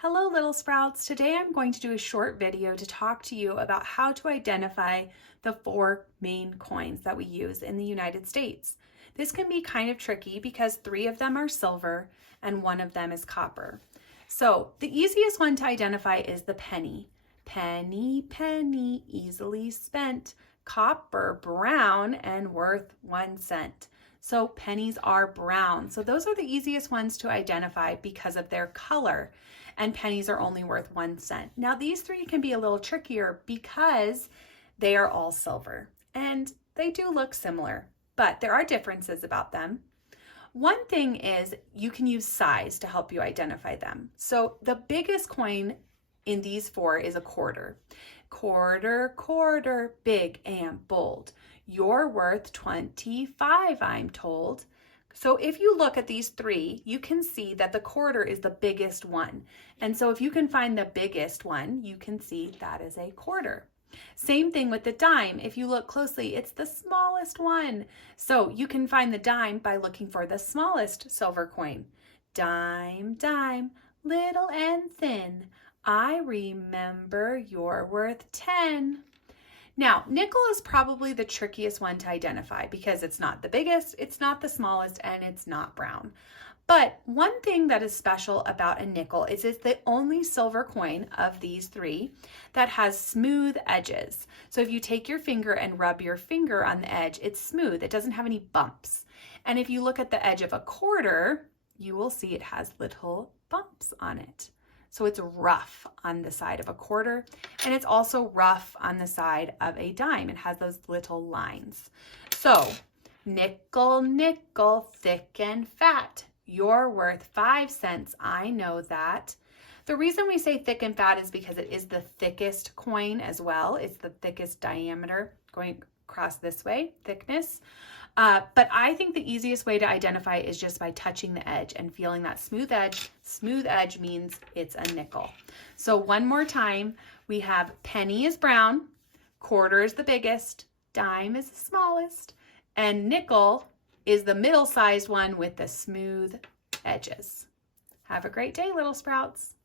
Hello, Little Sprouts. Today I'm going to do a short video to talk to you about how to identify the four main coins that we use in the United States. This can be kind of tricky because 3 of them are silver and 1 of them is copper. So the easiest one to identify is the penny. Penny, penny, easily spent, copper, brown, and worth 1 cent. So pennies are brown. So those are the easiest ones to identify because of their color. And pennies are only worth 1 cent. Now these 3 can be a little trickier because they are all silver and they do look similar, but there are differences about them. One thing is you can use size to help you identify them. So the biggest coin in these 4 is a quarter. Quarter, quarter, big and bold. You're worth 25, I'm told. So if you look at these 3, you can see that the quarter is the biggest one. And so if you can find the biggest one, you can see that is a quarter. Same thing with the dime. If you look closely, it's the smallest one. So you can find the dime by looking for the smallest silver coin. Dime, dime, little and thin. I remember you're worth 10. Now, nickel is probably the trickiest one to identify because it's not the biggest, it's not the smallest, and it's not brown. But one thing that is special about a nickel is it's the only silver coin of these 3 that has smooth edges. So if you take your finger and rub your finger on the edge, it's smooth. It doesn't have any bumps. And if you look at the edge of a quarter, you will see it has little bumps on it. So it's rough on the side of a quarter, and it's also rough on the side of a dime. It has those little lines. So nickel, nickel, thick and fat. You're worth 5 cents. I know that. The reason we say thick and fat is because it is the thickest coin as well. It's the thickest diameter going across this way, thickness. But I think the easiest way to identify is just by touching the edge and feeling that smooth edge. Smooth edge means it's a nickel. So one more time, we have penny is brown, quarter is the biggest, dime is the smallest, and nickel is the middle-sized one with the smooth edges. Have a great day, Little Sprouts.